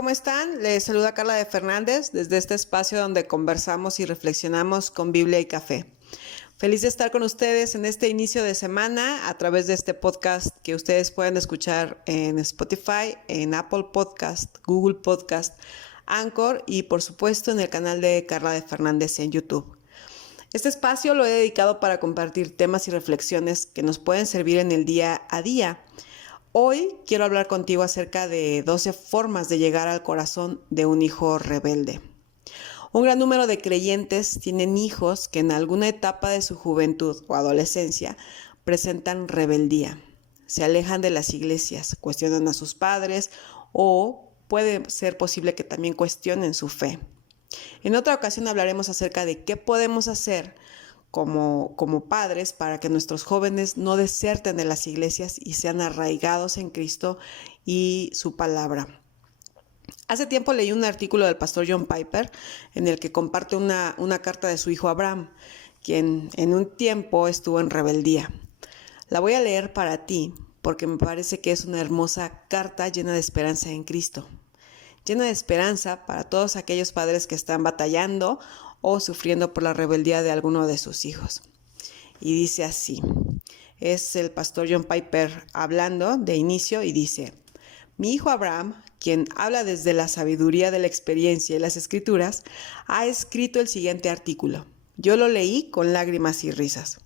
¿cómo están? Les saluda Carla de Fernández desde este espacio donde conversamos y reflexionamos con Biblia y café. Feliz de estar con ustedes en este inicio de semana a través de este podcast que ustedes pueden escuchar en Spotify, en Apple Podcast, Google Podcast, Anchor y por supuesto en el canal de Carla de Fernández en YouTube. Este espacio lo he dedicado para compartir temas y reflexiones que nos pueden servir en el día a día. Hoy quiero hablar contigo acerca de 12 formas de llegar al corazón de un hijo rebelde. Un gran número de creyentes tienen hijos que en alguna etapa de su juventud o adolescencia presentan rebeldía. Se alejan de las iglesias, cuestionan a sus padres o puede ser posible que también cuestionen su fe. En otra ocasión hablaremos acerca de qué podemos hacer como padres para que nuestros jóvenes no deserten de las iglesias y sean arraigados en Cristo y su palabra. Hace tiempo leí un artículo del pastor John Piper en el que comparte una carta de su hijo Abraham, quien en un tiempo estuvo en rebeldía. La voy a leer para ti porque me parece que es una hermosa carta llena de esperanza en Cristo. Llena de esperanza para todos aquellos padres que están batallando o sufriendo por la rebeldía de alguno de sus hijos. Y dice así, es el pastor John Piper hablando de inicio y dice: mi hijo Abraham, quien habla desde la sabiduría de la experiencia y las escrituras, ha escrito el siguiente artículo. Yo lo leí con lágrimas y risas.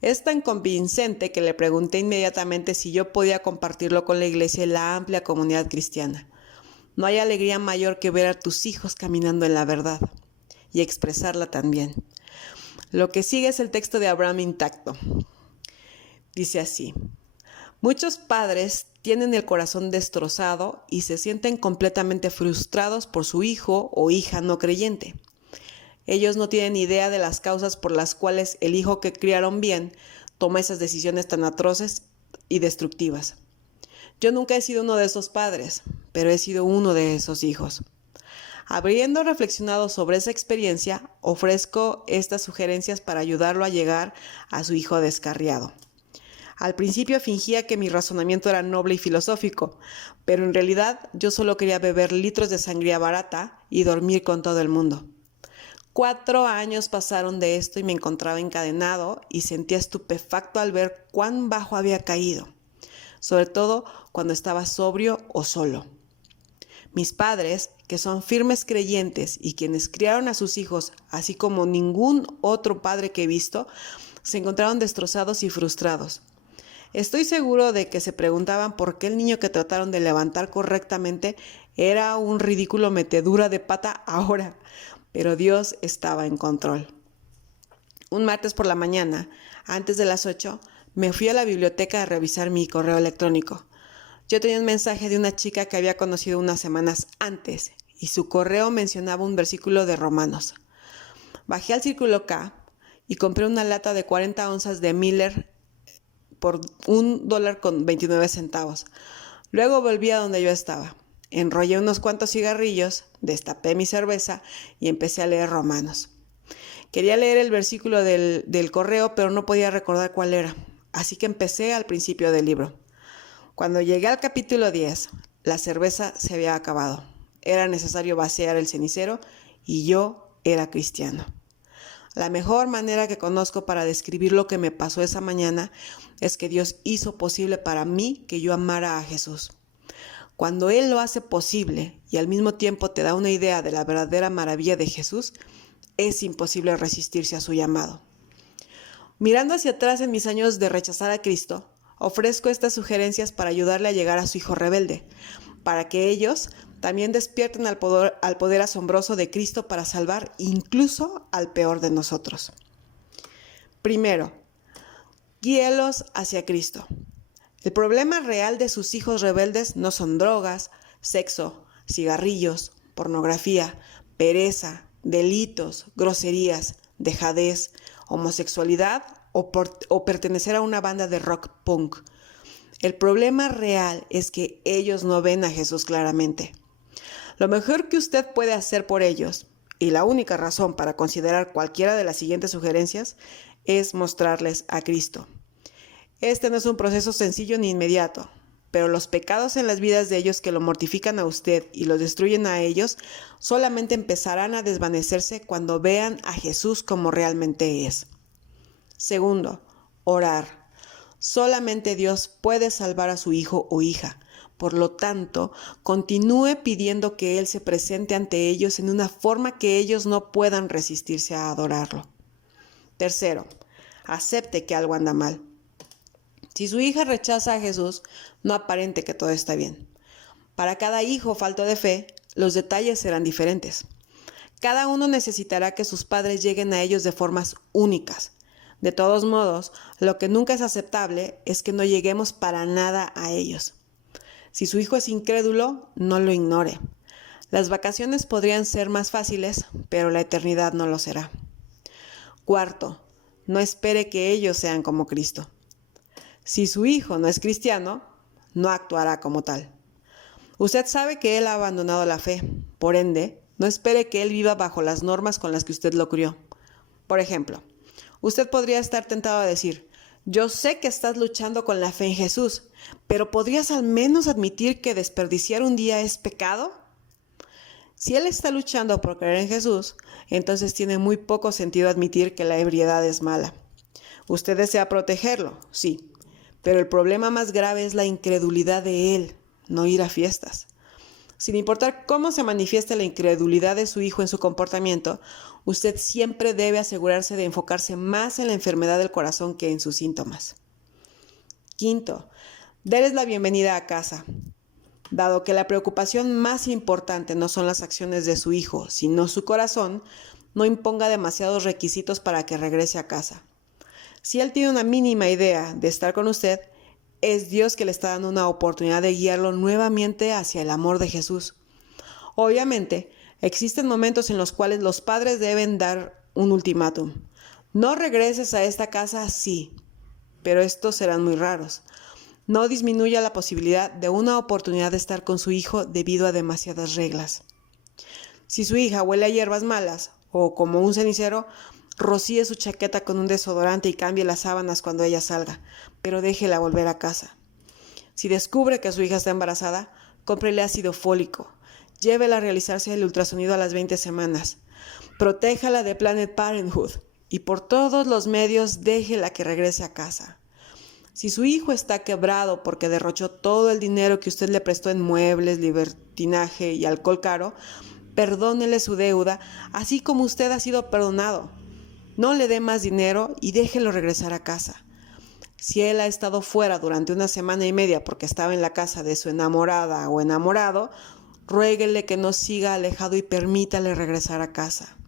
Es tan convincente que le pregunté inmediatamente si yo podía compartirlo con la iglesia y la amplia comunidad cristiana. No hay alegría mayor que ver a tus hijos caminando en la verdad y expresarla también. Lo que sigue es el texto de Abraham intacto. Dice así: muchos padres tienen el corazón destrozado y se sienten completamente frustrados por su hijo o hija no creyente. Ellos no tienen idea de las causas por las cuales el hijo que criaron bien toma esas decisiones tan atroces y destructivas. Yo nunca he sido uno de esos padres, pero he sido uno de esos hijos. Habiendo reflexionado sobre esa experiencia, ofrezco estas sugerencias para ayudarlo a llegar a su hijo descarriado. Al principio fingía que mi razonamiento era noble y filosófico, pero en realidad yo solo quería beber litros de sangría barata y dormir con todo el mundo. 4 años pasaron de esto y me encontraba encadenado y sentía estupefacto al ver cuán bajo había caído, sobre todo cuando estaba sobrio o solo. Mis padres, que son firmes creyentes y quienes criaron a sus hijos, así como ningún otro padre que he visto, se encontraron destrozados y frustrados. Estoy seguro de que se preguntaban por qué el niño que trataron de levantar correctamente era un ridículo metedura de pata ahora, pero Dios estaba en control. Un martes por la mañana, antes de las 8, me fui a la biblioteca a revisar mi correo electrónico. Yo tenía un mensaje de una chica que había conocido unas semanas antes y su correo mencionaba un versículo de Romanos. Bajé al Círculo K y compré una lata de 40 onzas de Miller por $1.29. Luego volví a donde yo estaba. Enrollé unos cuantos cigarrillos, destapé mi cerveza y empecé a leer Romanos. Quería leer el versículo del correo, pero no podía recordar cuál era, así que empecé al principio del libro. Cuando llegué al capítulo 10, la cerveza se había acabado. Era necesario vaciar el cenicero y yo era cristiano. La mejor manera que conozco para describir lo que me pasó esa mañana es que Dios hizo posible para mí que yo amara a Jesús. Cuando Él lo hace posible y al mismo tiempo te da una idea de la verdadera maravilla de Jesús, es imposible resistirse a su llamado. Mirando hacia atrás en mis años de rechazar a Cristo, ofrezco estas sugerencias para ayudarle a llegar a su hijo rebelde, para que ellos también despierten al poder asombroso de Cristo para salvar incluso al peor de nosotros. Primero, guíelos hacia Cristo. El problema real de sus hijos rebeldes no son drogas, sexo, cigarrillos, pornografía, pereza, delitos, groserías, dejadez, homosexualidad o pertenecer a una banda de rock punk. El problema real es que ellos no ven a Jesús claramente. Lo mejor que usted puede hacer por ellos, y la única razón para considerar cualquiera de las siguientes sugerencias, es mostrarles a Cristo. Este no es un proceso sencillo ni inmediato, pero los pecados en las vidas de ellos que lo mortifican a usted y lo destruyen a ellos, solamente empezarán a desvanecerse cuando vean a Jesús como realmente es. Segundo, orar. Solamente Dios puede salvar a su hijo o hija. Por lo tanto, continúe pidiendo que Él se presente ante ellos en una forma que ellos no puedan resistirse a adorarlo. Tercero, acepte que algo anda mal. Si su hija rechaza a Jesús, no aparente que todo está bien. Para cada hijo falto de fe, los detalles serán diferentes. Cada uno necesitará que sus padres lleguen a ellos de formas únicas. De todos modos, lo que nunca es aceptable es que no lleguemos para nada a ellos. Si su hijo es incrédulo, no lo ignore. Las vacaciones podrían ser más fáciles, pero la eternidad no lo será. Cuarto, no espere que ellos sean como Cristo. Si su hijo no es cristiano, no actuará como tal. Usted sabe que él ha abandonado la fe, por ende, no espere que él viva bajo las normas con las que usted lo crió. Por ejemplo, usted podría estar tentado a decir: yo sé que estás luchando con la fe en Jesús, pero ¿podrías al menos admitir que desperdiciar un día es pecado? Si él está luchando por creer en Jesús, entonces tiene muy poco sentido admitir que la ebriedad es mala. Usted desea protegerlo, sí, pero el problema más grave es la incredulidad de él, no ir a fiestas. Sin importar cómo se manifieste la incredulidad de su hijo en su comportamiento, usted siempre debe asegurarse de enfocarse más en la enfermedad del corazón que en sus síntomas. Quinto, déles la bienvenida a casa. Dado que la preocupación más importante no son las acciones de su hijo, sino su corazón, no imponga demasiados requisitos para que regrese a casa. Si él tiene una mínima idea de estar con usted, es Dios que le está dando una oportunidad de guiarlo nuevamente hacia el amor de Jesús. Obviamente, existen momentos en los cuales los padres deben dar un ultimátum. No regreses a esta casa así, pero estos serán muy raros. No disminuya la posibilidad de una oportunidad de estar con su hijo debido a demasiadas reglas. Si su hija huele a hierbas malas o como un cenicero, rocíe su chaqueta con un desodorante y cambie las sábanas cuando ella salga, pero déjela volver a casa. Si descubre que su hija está embarazada, cómprele ácido fólico. Llévela a realizarse el ultrasonido a las 20 semanas. Protéjala de Planned Parenthood y por todos los medios déjela que regrese a casa. Si su hijo está quebrado porque derrochó todo el dinero que usted le prestó en muebles, libertinaje y alcohol caro, perdónele su deuda, así como usted ha sido perdonado. No le dé más dinero y déjelo regresar a casa. Si él ha estado fuera durante 1 semana y media porque estaba en la casa de su enamorada o enamorado, ruéguele que no siga alejado y permítale regresar a casa.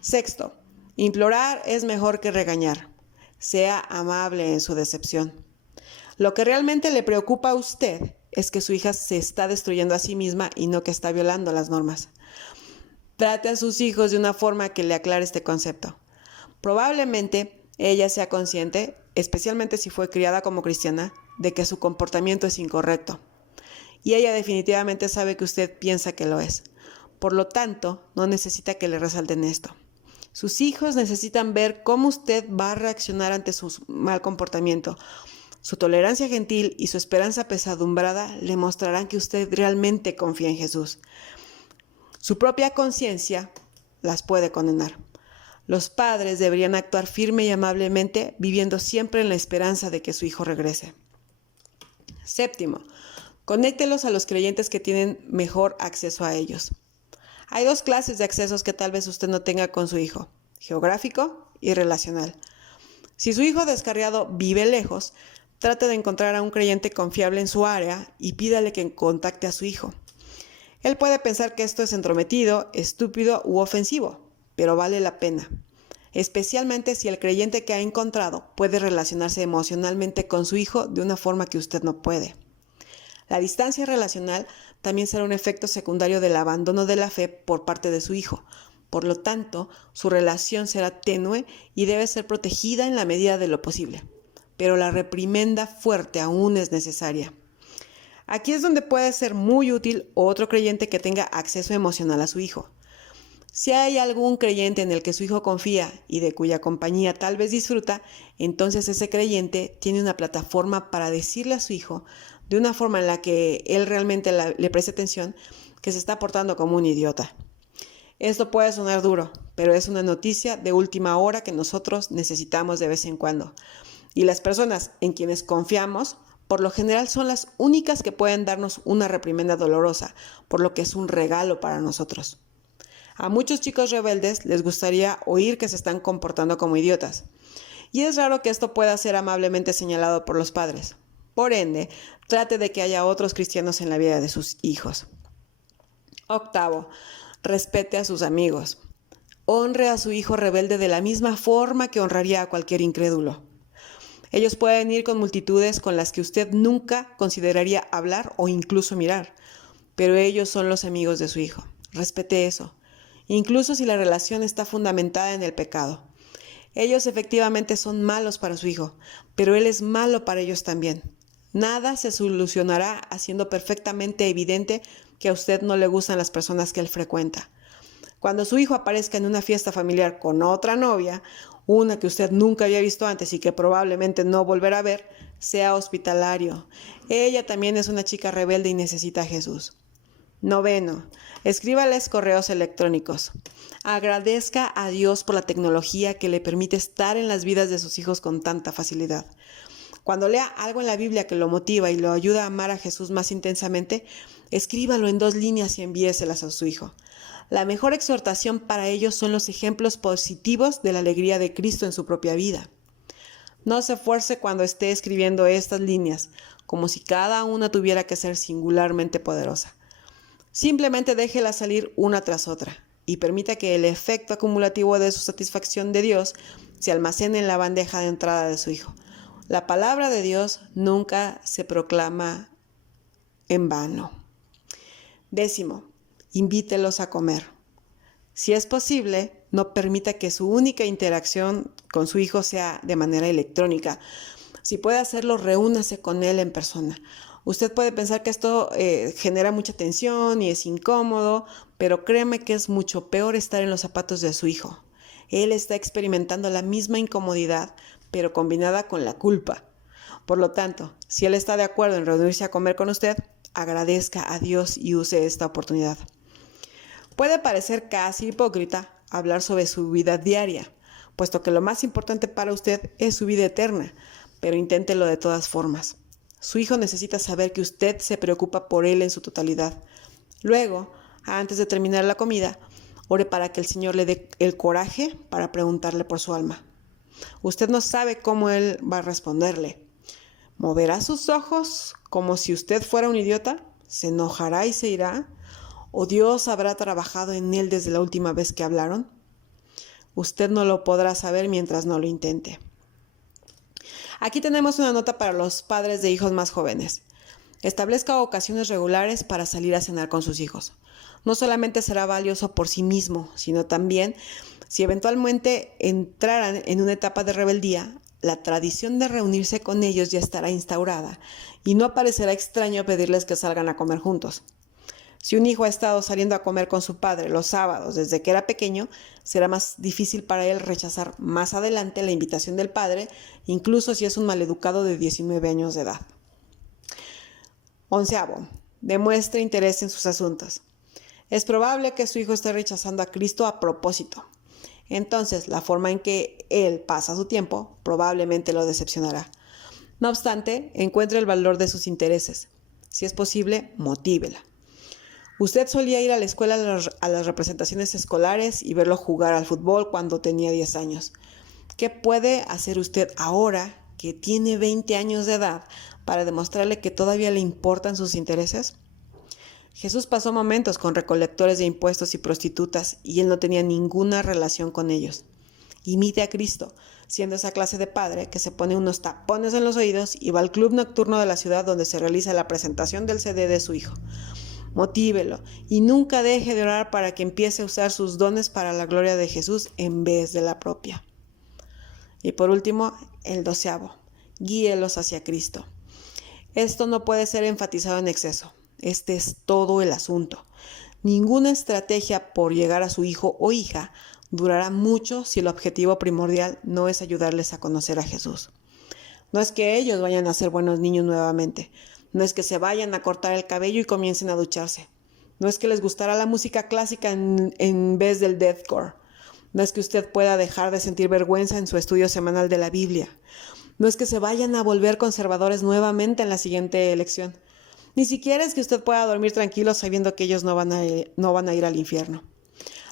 Sexto, implorar es mejor que regañar. Sea amable en su decepción. Lo que realmente le preocupa a usted es que su hija se está destruyendo a sí misma y no que está violando las normas. Trate a sus hijos de una forma que le aclare este concepto. Probablemente ella sea consciente, especialmente si fue criada como cristiana, de que su comportamiento es incorrecto. Y ella definitivamente sabe que usted piensa que lo es. Por lo tanto, no necesita que le resalten esto. Sus hijos necesitan ver cómo usted va a reaccionar ante su mal comportamiento. Su tolerancia gentil y su esperanza pesadumbrada le mostrarán que usted realmente confía en Jesús. Su propia conciencia las puede condenar. Los padres deberían actuar firme y amablemente, viviendo siempre en la esperanza de que su hijo regrese. Séptimo, conéctelos a los creyentes que tienen mejor acceso a ellos. Hay 2 clases de accesos que tal vez usted no tenga con su hijo: geográfico y relacional. Si su hijo descarriado vive lejos, trate de encontrar a un creyente confiable en su área y pídale que contacte a su hijo. Él puede pensar que esto es entrometido, estúpido u ofensivo, pero vale la pena, especialmente si el creyente que ha encontrado puede relacionarse emocionalmente con su hijo de una forma que usted no puede. La distancia relacional también será un efecto secundario del abandono de la fe por parte de su hijo. Por lo tanto, su relación será tenue y debe ser protegida en la medida de lo posible. Pero la reprimenda fuerte aún es necesaria. Aquí es donde puede ser muy útil otro creyente que tenga acceso emocional a su hijo. Si hay algún creyente en el que su hijo confía y de cuya compañía tal vez disfruta, entonces ese creyente tiene una plataforma para decirle a su hijo de una forma en la que él realmente le preste atención, que se está portando como un idiota. Esto puede sonar duro, pero es una noticia de última hora que nosotros necesitamos de vez en cuando. Y las personas en quienes confiamos, por lo general, son las únicas que pueden darnos una reprimenda dolorosa, por lo que es un regalo para nosotros. A muchos chicos rebeldes les gustaría oír que se están comportando como idiotas. Y es raro que esto pueda ser amablemente señalado por los padres. Por ende, trate de que haya otros cristianos en la vida de sus hijos. Octavo, respete a sus amigos. Honre a su hijo rebelde de la misma forma que honraría a cualquier incrédulo. Ellos pueden ir con multitudes con las que usted nunca consideraría hablar o incluso mirar, pero ellos son los amigos de su hijo. Respete eso, incluso si la relación está fundamentada en el pecado. Ellos efectivamente son malos para su hijo, pero él es malo para ellos también. Nada se solucionará haciendo perfectamente evidente que a usted no le gustan las personas que él frecuenta. Cuando su hijo aparezca en una fiesta familiar con otra novia, una que usted nunca había visto antes y que probablemente no volverá a ver, sea hospitalario. Ella también es una chica rebelde y necesita a Jesús. Noveno, escríbales correos electrónicos. Agradezca a Dios por la tecnología que le permite estar en las vidas de sus hijos con tanta facilidad. Cuando lea algo en la Biblia que lo motiva y lo ayuda a amar a Jesús más intensamente, escríbalo en 2 líneas y envíeselas a su hijo. La mejor exhortación para ellos son los ejemplos positivos de la alegría de Cristo en su propia vida. No se esfuerce cuando esté escribiendo estas líneas, como si cada una tuviera que ser singularmente poderosa. Simplemente déjela salir una tras otra y permita que el efecto acumulativo de su satisfacción de Dios se almacene en la bandeja de entrada de su hijo. La palabra de Dios nunca se proclama en vano. 10, invítelos a comer. Si es posible, no permita que su única interacción con su hijo sea de manera electrónica. Si puede hacerlo, reúnase con él en persona. Usted puede pensar que esto genera mucha tensión y es incómodo, pero créame que es mucho peor estar en los zapatos de su hijo. Él está experimentando la misma incomodidad, pero combinada con la culpa. Por lo tanto, si él está de acuerdo en reunirse a comer con usted, agradezca a Dios y use esta oportunidad. Puede parecer casi hipócrita hablar sobre su vida diaria, puesto que lo más importante para usted es su vida eterna, pero inténtelo de todas formas. Su hijo necesita saber que usted se preocupa por él en su totalidad. Luego, antes de terminar la comida, ore para que el Señor le dé el coraje para preguntarle por su alma. Usted no sabe cómo él va a responderle. ¿Moverá sus ojos como si usted fuera un idiota? ¿Se enojará y se irá? ¿O Dios habrá trabajado en él desde la última vez que hablaron? Usted no lo podrá saber mientras no lo intente. Aquí tenemos una nota para los padres de hijos más jóvenes. Establezca ocasiones regulares para salir a cenar con sus hijos. No solamente será valioso por sí mismo, sino también si eventualmente entraran en una etapa de rebeldía, la tradición de reunirse con ellos ya estará instaurada y no parecerá extraño pedirles que salgan a comer juntos. Si un hijo ha estado saliendo a comer con su padre los sábados desde que era pequeño, será más difícil para él rechazar más adelante la invitación del padre, incluso si es un maleducado de 19 años de edad. 11. Demuestre interés en sus asuntos. Es probable que su hijo esté rechazando a Cristo a propósito. Entonces, la forma en que él pasa su tiempo probablemente lo decepcionará. No obstante, encuentre el valor de sus intereses. Si es posible, motívela. Usted solía ir a la escuela a las representaciones escolares y verlo jugar al fútbol cuando tenía 10 años. ¿Qué puede hacer usted ahora que tiene 20 años de edad para demostrarle que todavía le importan sus intereses? Jesús pasó momentos con recolectores de impuestos y prostitutas y él no tenía ninguna relación con ellos. Imite a Cristo, siendo esa clase de padre que se pone unos tapones en los oídos y va al club nocturno de la ciudad donde se realiza la presentación del CD de su hijo. Motívelo y nunca deje de orar para que empiece a usar sus dones para la gloria de Jesús en vez de la propia. Y por último, el 12. Guíelos hacia Cristo. Esto no puede ser enfatizado en exceso. Este es todo el asunto. Ninguna estrategia por llegar a su hijo o hija durará mucho si el objetivo primordial no es ayudarles a conocer a Jesús. No es que ellos vayan a ser buenos niños nuevamente, No es que se vayan a cortar el cabello y comiencen a ducharse. No es que les gustará la música clásica en vez del deathcore. No es que usted pueda dejar de sentir vergüenza en su estudio semanal de la Biblia. No es que se vayan a volver conservadores nuevamente en la siguiente elección. Ni siquiera es que usted pueda dormir tranquilo sabiendo que ellos no van a ir al infierno.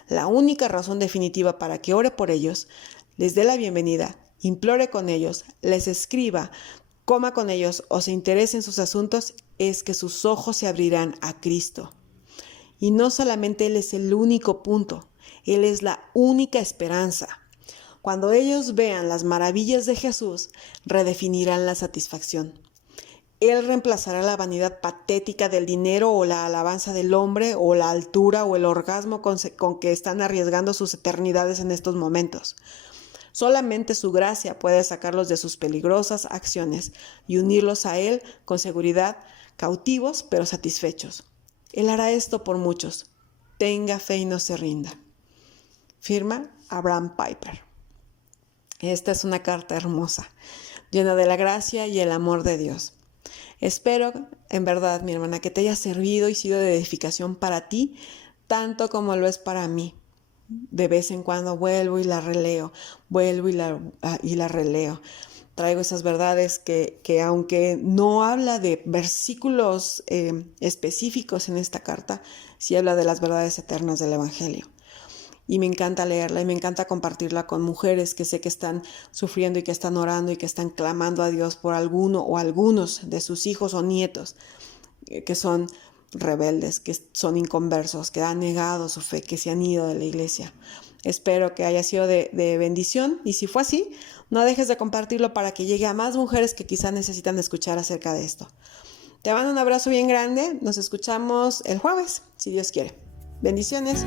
La única razón definitiva para que ore por ellos, les dé la bienvenida, implore con ellos, les escriba, coma con ellos o se interese en sus asuntos es que sus ojos se abrirán a Cristo. Y no solamente Él es el único punto, Él es la única esperanza. Cuando ellos vean las maravillas de Jesús, redefinirán la satisfacción. Él reemplazará la vanidad patética del dinero o la alabanza del hombre o la altura o el orgasmo con que están arriesgando sus eternidades en estos momentos. Solamente su gracia puede sacarlos de sus peligrosas acciones y unirlos a Él con seguridad, cautivos pero satisfechos. Él hará esto por muchos. Tenga fe y no se rinda. Firma Abraham Piper. Esta es una carta hermosa, llena de la gracia y el amor de Dios. Espero, en verdad, mi hermana, que te haya servido y sido de edificación para ti, tanto como lo es para mí. De vez en cuando vuelvo y la releo, vuelvo y la releo. Traigo esas verdades que aunque no habla de versículos específicos en esta carta, sí habla de las verdades eternas del Evangelio. Y me encanta leerla y me encanta compartirla con mujeres que sé que están sufriendo y que están orando y que están clamando a Dios por alguno o algunos de sus hijos o nietos que son rebeldes, que son inconversos, que han negado su fe, que se han ido de la iglesia. Espero que haya sido de bendición y si fue así, no dejes de compartirlo para que llegue a más mujeres que quizá necesitan escuchar acerca de esto. Te mando un abrazo bien grande, nos escuchamos el jueves, si Dios quiere. Bendiciones.